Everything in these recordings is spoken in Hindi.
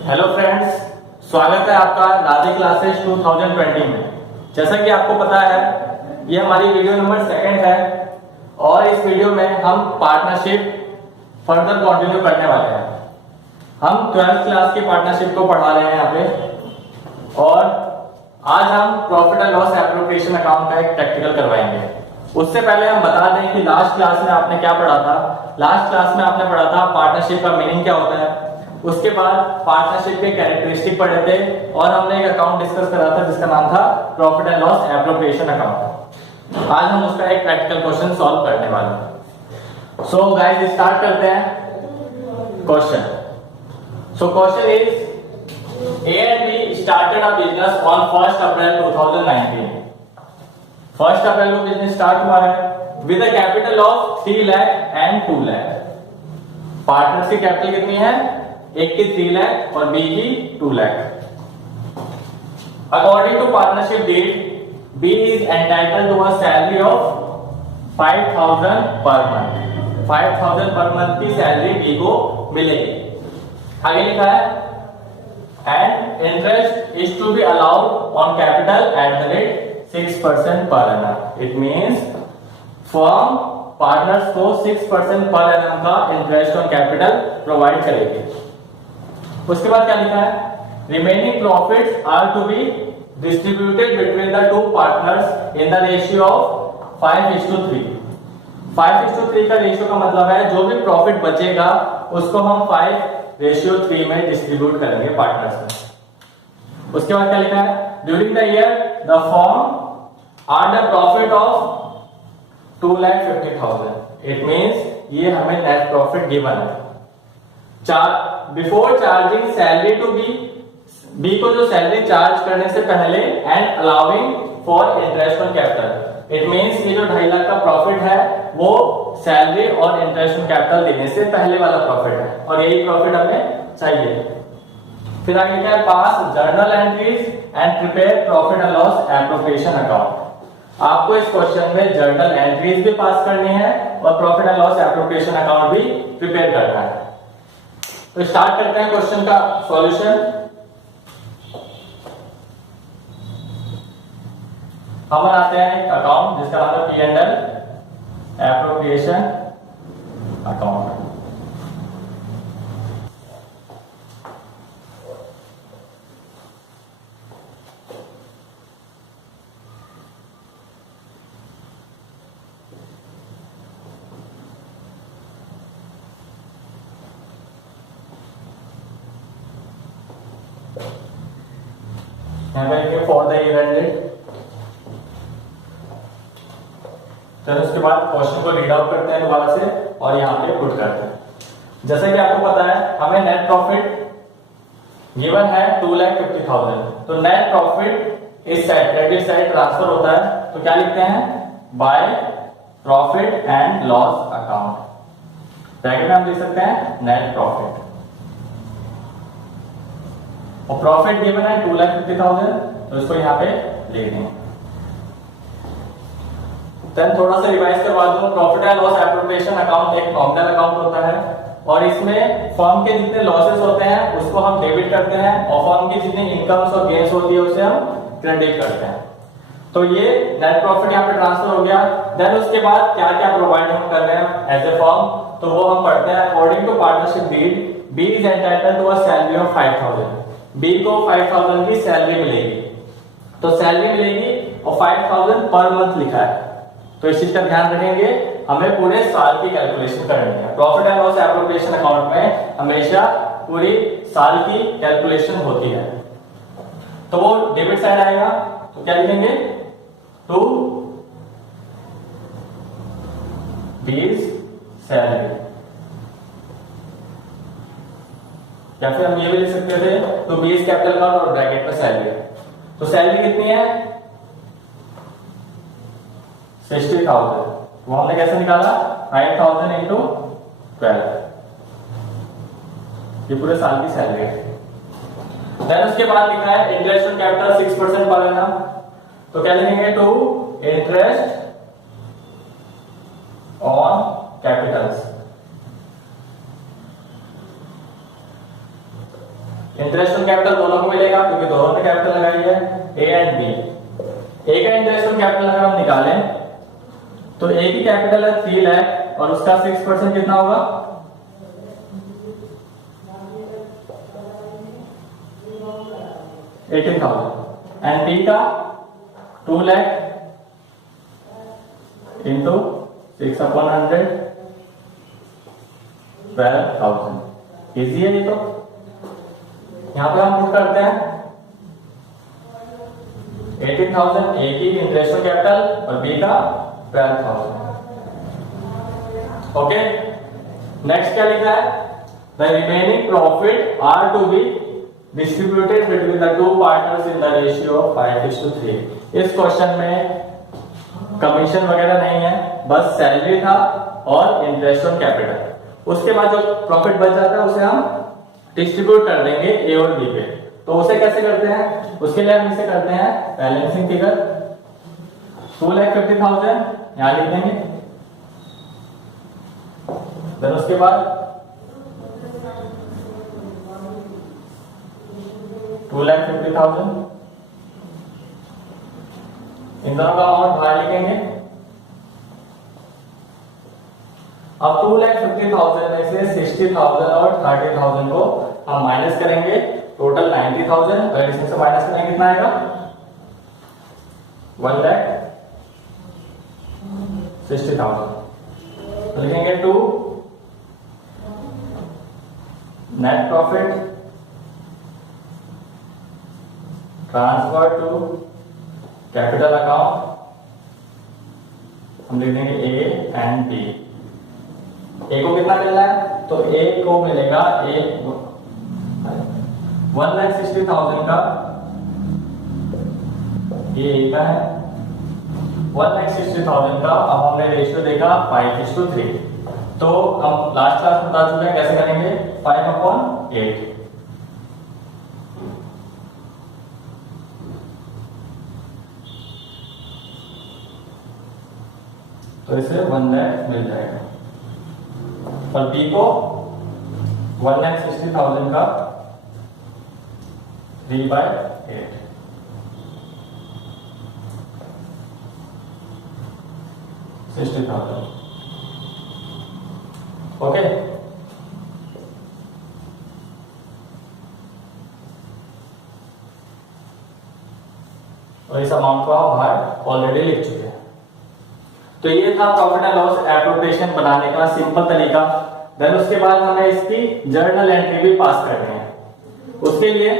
हेलो फ्रेंड्स, स्वागत है आपका नादी क्लासेस 2020 में। जैसा कि आपको पता है, ये हमारी वीडियो नंबर 2 है और इस वीडियो में हम पार्टनरशिप फर्दर कंटिन्यू करने वाले हैं। हम 12th क्लास की पार्टनरशिप को पढ़ा रहे हैं यहाँ पे और आज हम profit and loss appropriation account का एक प्रैक्टिकल करवाएंगे। उससे पहले हम बता दें कि लास्ट क्लास में आपने क्या पढ़ा था। लास्ट क्लास में आपने पढ़ा था पार्टनरशिप का मीनिंग क्या होता है, उसके बाद पार्टनरशिप के कैरेक्टरिस्टिक पढ़े थे और हमने एक अकाउंट डिस्कस करा था जिसका नाम था profit and loss appropriation account. आज हम उसका एक प्रैक्टिकल क्वेश्चन सॉल्व करने वाले हैं। सो गाइस, स्टार्ट करते हैं question. So question is A and B started a business on 1st April 2019. 1st अप्रैल को बिजनेस स्टार्ट हुआ है with a capital of 3 lakh and 2 lakh. Partners की कैपिटल कितनी है? एक की 3 लाख और बी की 2 lakh. According to partnership deed, B is entitled to a salary of 5000 per month. 5000 per month की सैलरी बी को मिलेगी। आगे लिखा है and interest is to be allowed on capital at the rate 6% per annum. It means firm partners को 6% per annum का interest on capital provide करेगी। उसके बाद क्या लिखा है? Remaining profits are to be distributed between the two partners in the ratio of 5:3. 5:3 का रेशियो का मतलब है जो भी प्रॉफिट बचेगा उसको हम 5:3 में डिस्ट्रीब्यूट करेंगे पार्टनर्स में। उसके बाद क्या लिखा है? During the year the firm earn a profit of 2,50,000। It means ये हमें नेट प्रॉफिट गिवन है। Before charging salary to B को जो सैलरी चार्ज करने से पहले and allowing for interest on capital. It means ये जो 2.5 लाख का प्रॉफिट है वो सैलरी और इंटरेस्ट ऑन कैपिटल देने से पहले वाला प्रॉफिट है और यही प्रॉफिट हमें चाहिए। फिर आगे क्या है? पास journal entries and prepare profit and loss appropriation account. आपको इस क्वेश्चन में जर्नल एंट्रीज भी पास करनी है और profit and loss appropriation account भी प्रिपेयर करना है। तो स्टार्ट करते हैं क्वेश्चन का सॉल्यूशन। हम बनाते हैं एक अकाउंट जिसका नाम है P&L एप्रोप्रिएशन अकाउंट। यहां पे फॉर द ईयर एंडेड। चलो उसके बाद क्वेश्चन को रीड आउट करते हैं दोबारा से और यहाँ पे पुट करते हैं। जैसे कि आपको पता है हमें नेट प्रॉफिट गिवन है 2,50,000। तो नेट प्रॉफिट इस साइड क्रेडिट साइड ट्रांसफर होता है तो क्या लिखते हैं? By profit and loss account. Bracket में हम लिख सकते हैं नेट प्रॉफिट और प्रॉफिट गिवन है 2,50,000 तो इसको यहाँ पे लिख देंगे। देन थोड़ा सा रिवाइज करवा दूं। Profit and loss appropriation account एक नॉमिनल अकाउंट होता है और इसमें फर्म के जितने लॉसेस होते हैं उसको हम डेबिट करते हैं और फर्म की जितनी इनकम्स और गेन्स होती है उसे हम क्रेडिट करते हैं। तो ये नेट प्रॉफिट यहाँ पे ट्रांसफर हो गया। देन उसके बाद क्या क्या प्रोवाइड हम कर रहे हैं एज ए फर्म, तो वो हम पढ़ते हैं। According to partnership deed, B is entitled to a salary of 5,000। B को 5,000 की सैलरी मिलेगी। तो सैलरी मिलेगी और 5,000 पर मंथ लिखा है तो इस चीज का ध्यान रखेंगे। हमें पूरे साल की कैलकुलेशन करनी है। Profit and loss appropriation account में हमेशा पूरी साल की कैलकुलेशन होती है। तो वो डेबिट साइड आएगा तो क्या लिखेंगे? टू बीज सैलरी, या फिर हम ये भी लिख सकते थे टू बीज कैपिटल अकाउंट और ब्रैकेट में सैलरी। तो सैलरी कितनी है? 60,000। वो हमने कैसे निकाला? 5,000 इंटू 12। ये पूरे साल की सैलरी है। देन उसके बाद लिखा है इंटरेस्ट ऑन कैपिटल 6% पर annum। तो क्या लिखेंगे? To interest on capitals. Interest on capital दोनों को मिलेगा क्योंकि दोनों ने कैपिटल लगाई है, ए एंड बी। ए का इंटरेस्ट ऑन कैपिटल अगर हम निकालें तो ए की कैपिटल है 3 लाख और उसका 6% कितना होगा, 18,000 एंड बी का 2 लाख इंटू 6/100 12,000। इजी है ये तो। यहां पे हम पुट करते हैं 18,000 ए की इंटरेस्ट ऑन कैपिटल और बी का 12,000। ओके, नेक्स्ट क्या लिखा है, the remaining profit are to be distributed between the two partners in the ratio of 5:3। इस क्वेश्चन में कमीशन वगैरह नहीं है, बस सैलरी था और इंटरेस्ट ऑन कैपिटल। उसके बाद जो प्रॉफिट बच जाता है उसे हम डिस्ट्रीब्यूट कर देंगे ए और बी पे। तो उसे कैसे करते हैं, उसके लिए हम इसे करते हैं बैलेंसिंग फिगर 2,50,000 यहां लिख देंगे। देन उसके बाद 2,50,000 इन दोनों का अमाउंट बाहर लिखेंगे। अब 2,50,000 में से 60,000 और 30,000 को हम माइनस करेंगे, टोटल 90,000। अगर इसमें से माइनस करेंगे कितना आएगा, 1,60,000। तो लिखेंगे 2 net profit transfer to capital account, हम लिख देंगे ए एंड बी। ए को कितना मिल रहा है, तो ए को मिलेगा 1,60,000 का, ये ए का है 1,60,000 का। अब हमने रेशियो देखा 5:3। तो हम लास्ट क्लास में बता चुके हैं कैसे करेंगे, 5/8। तो इसे 1 लाख मिल जाएगा और बी को 1,60,000 का 3/8 60,000। ओके, और इस अमाउंट को हम बाहर ऑलरेडी लिख चुके हैं। तो ये था प्रॉफिट एंड लॉस एप्रोप्रिएशन बनाने का सिंपल तरीका। देन उसके बाद हमें इसकी जर्नल एंट्री भी पास करनी है। उसके लिए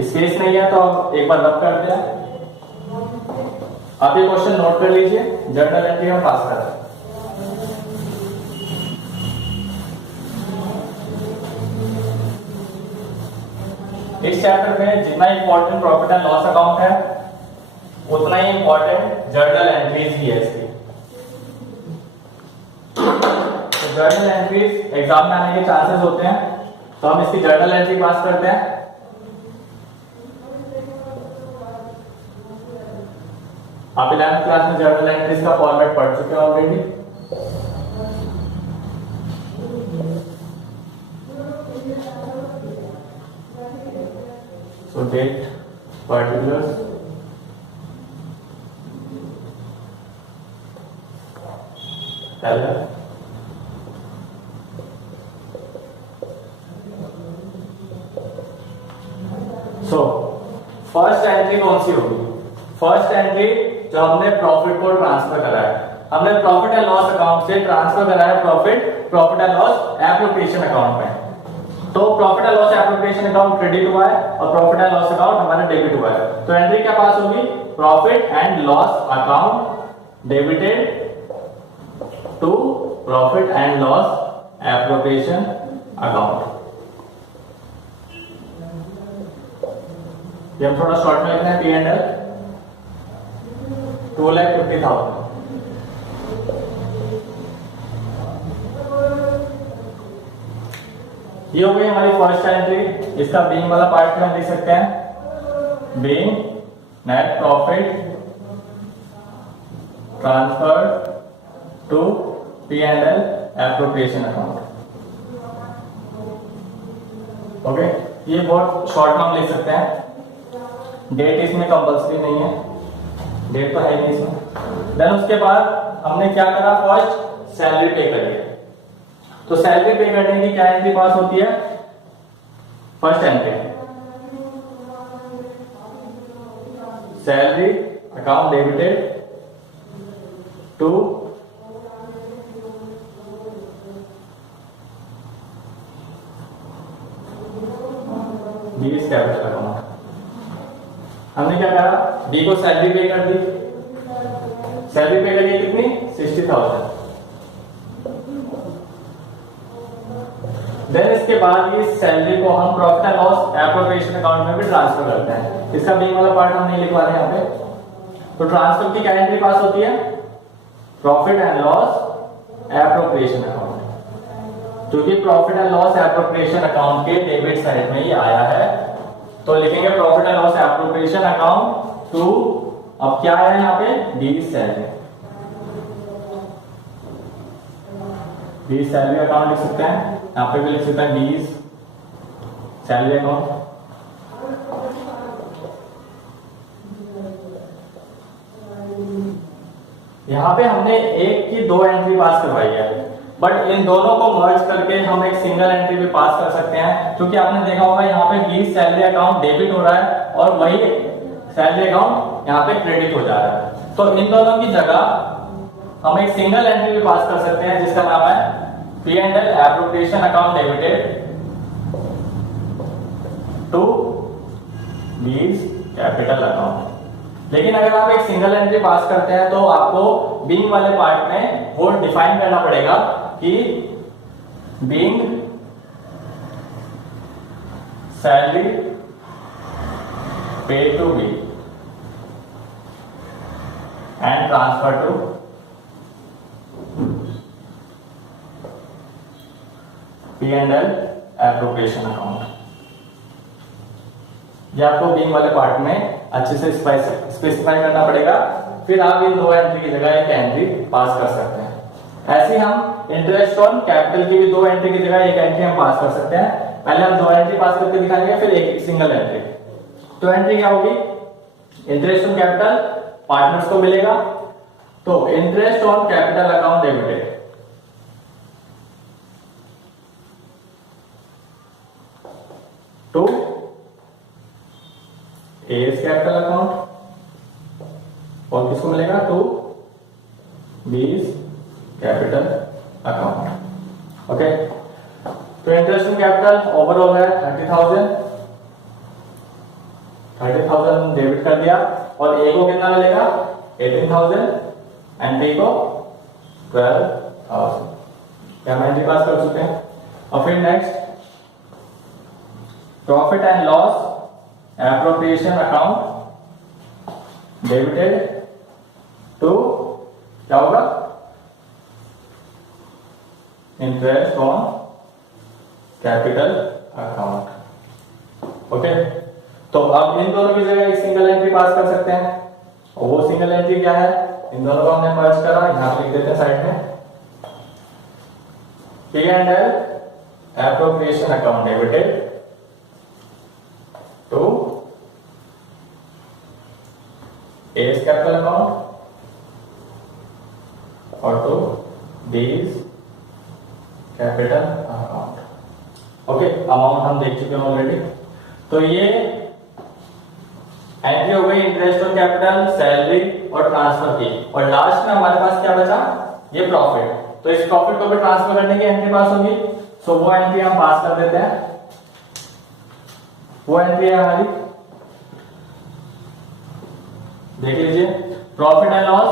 स्पेस नहीं है तो हम एक बार रब करते हैं। आप ये क्वेश्चन नोट कर लीजिए, जर्नल एंट्री हम पास कर रहे हैं। इस चैप्टर में जितना important profit and loss account है उतना ही इंपॉर्टेंट जर्नल एंट्रीज भी है इसकी। तो जर्नल एंट्रीज एग्जाम में आने के चांसेस होते हैं, तो हम इसकी जर्नल एंट्री पास करते हैं। आप 11th क्लास में जर्नल एंट्रीज का फॉर्मेट पढ़ चुके हैं already. So date, particulars, teller, so first entry कौन सी होगी, फर्स्ट एंट्री जो हमने प्रॉफिट को ट्रांसफर करा है, हमने प्रॉफिट एंड लॉस अकाउंट से ट्रांसफर करा है profit and loss appropriation account में। तो profit and loss appropriation account credit हुआ है और प्रॉफिट एंड लॉस अकाउंट हमारा डेबिट हुआ है। तो एंट्री क्या पास होगी, profit and loss account debited to profit and loss appropriation account. ये हम थोड़ा शॉर्ट में लिखना है, पी एंड एल 2,50,000। ये हो गई हमारी फर्स्ट एंट्री। इसका बीइंग वाला पार्ट में हम लिख सकते हैं being net profit transfer to P and L appropriation account. Okay, ये बहुत शॉर्ट में हम लिख सकते हैं। डेट इसमें कंपल्सरी नहीं है, डेट तो है नहीं इसमें। देन उसके बाद हमने क्या करा, फर्स्ट सैलरी पे करिए। तो सैलरी पे करने की क्या एंट्री पास होती है, first entry salary account debited to B's capital account. हमने क्या करा, डी को सैलरी पे कर दी, सैलरी पे करिए कितनी, 60,000। देन इसके बाद इस सैलरी को हम profit and loss appropriation account में भी ट्रांसफर करते हैं। इसका बीइंग वाला पार्ट हम नहीं लिखवा रहे हैं यहाँ पे। तो ट्रांसफर की क्या एंट्री पास होती है, profit and loss appropriation account, क्योंकि profit and loss appropriation account के डेबिट साइड में ही आया है। तो लिखेंगे profit and loss appropriation account to, अब क्या है यहाँ पे, the salary, the salary account लिख सकते हैं, यहाँ पे भी लिख सकते हैं डी सैलरी अकाउंट। यहाँ पे हमने एक की दो एंट्री पास करवाई है, बट इन दोनों को मर्ज करके हम एक सिंगल एंट्री भी पास कर सकते हैं, क्योंकि आपने देखा होगा यहाँ पे लीज सैलरी अकाउंट डेबिट हो रहा है और वही सैलरी अकाउंट यहाँ पे क्रेडिट हो जा रहा है। तो इन दोनों की जगह हम एक सिंगल एंट्री भी पास कर सकते हैं, जिसका नाम है P&L appropriation account debited to लीज कैपिटल अकाउंट। लेकिन अगर आप एक सिंगल एंट्री पास करते हैं तो आपको बीइंग वाले पार्ट में वो डिफाइन करना पड़ेगा कि being salary pay to B and transfer to P&L appropriation account. ये आपको बीइंग वाले पार्ट में अच्छे से स्पेसिफाई करना पड़ेगा, फिर आप इन दो एंट्री की जगह एक एंट्री पास कर सकते हैं। ऐसे ही हम इंटरेस्ट ऑन कैपिटल की भी दो एंट्री की जगह एक एंट्री हम पास कर सकते हैं। पहले हम दो एंट्री पास करके दिखाएंगे, फिर एक सिंगल एंट्री। तो एंट्री क्या होगी, इंटरेस्ट ऑन कैपिटल पार्टनर्स को मिलेगा, तो interest on capital account debited to A's capital account, और किसको मिलेगा, to B's capital account. Okay, तो इंटरेस्ट ऑन कैपिटल ओवरऑल है 30,000 डेबिट कर दिया, और ए को कितना मिलेगा, 18,000 एंड बी को 12,000। क्या हम एंट्री पास कर चुके हैं। और फिर next profit and loss appropriation account debited to, क्या होगा, interest on capital account. Okay, तो अब इन दोनों की जगह एक सिंगल एंट्री पास कर सकते हैं, और वो सिंगल एंट्री क्या है, इन दोनों को हमने मर्ज करा, यहां पे लिख देते हैं साइड में, P&L appropriation account debited to A's capital account और to B's capital account. Okay, amount हम देख चुके हैं ऑलरेडी। तो ये एंट्री हो गई इंटरेस्ट ऑन कैपिटल, सैलरी और ट्रांसफर की, और लास्ट में हमारे पास क्या बचा, ये प्रॉफिट। तो इस प्रॉफिट को भी ट्रांसफर करने की एंट्री पास होगी, सो वो एंट्री हम पास कर देते हैं। वो एंट्री है हमारी, देख लीजिए, profit and loss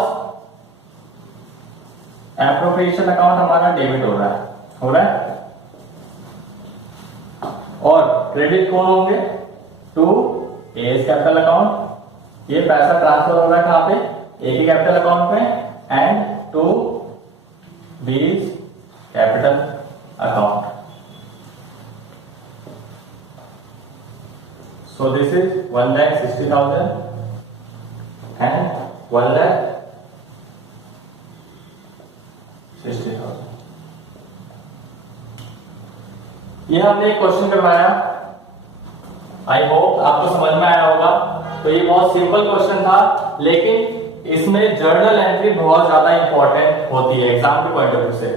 appropriation account हमारा डेबिट हो रहा है, और क्रेडिट कौन होंगे, टू एस कैपिटल अकाउंट। ये पैसा ट्रांसफर हो रहा है कहां पे, ए के कैपिटल अकाउंट में, and to B's capital account. So this is 1,60,000 and 1,60,000। ये हमने एक क्वेश्चन करवाया आई होप आपको समझ में आया होगा। तो ये बहुत सिंपल क्वेश्चन था, लेकिन इसमें जर्नल एंट्री बहुत ज्यादा इंपॉर्टेंट होती है एग्जाम के पॉइंट ऑफ व्यू से।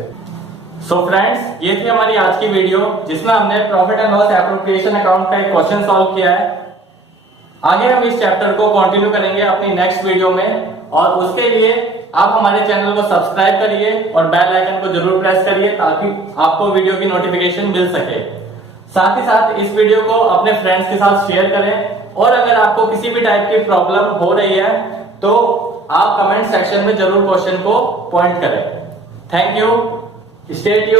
सो फ्रेंड्स, ये थी हमारी आज की वीडियो जिसमें हमने profit and loss appropriation account का एक क्वेश्चन सॉल्व किया है। आगे हम इस चैप्टर को कंटिन्यू करेंगे अपनी नेक्स्ट वीडियो में, और उसके लिए आप हमारे चैनल को सब्सक्राइब करिए और बेल आइकन को जरूर प्रेस करिए ताकि आपको वीडियो की नोटिफिकेशन मिल सके। साथ ही साथ इस वीडियो को अपने फ्रेंड्स के साथ शेयर करें, और अगर आपको किसी भी टाइप की प्रॉब्लम हो रही है तो आप कमेंट सेक्शन में जरूर क्वेश्चन को पॉइंट करें। Thank you, stay tuned.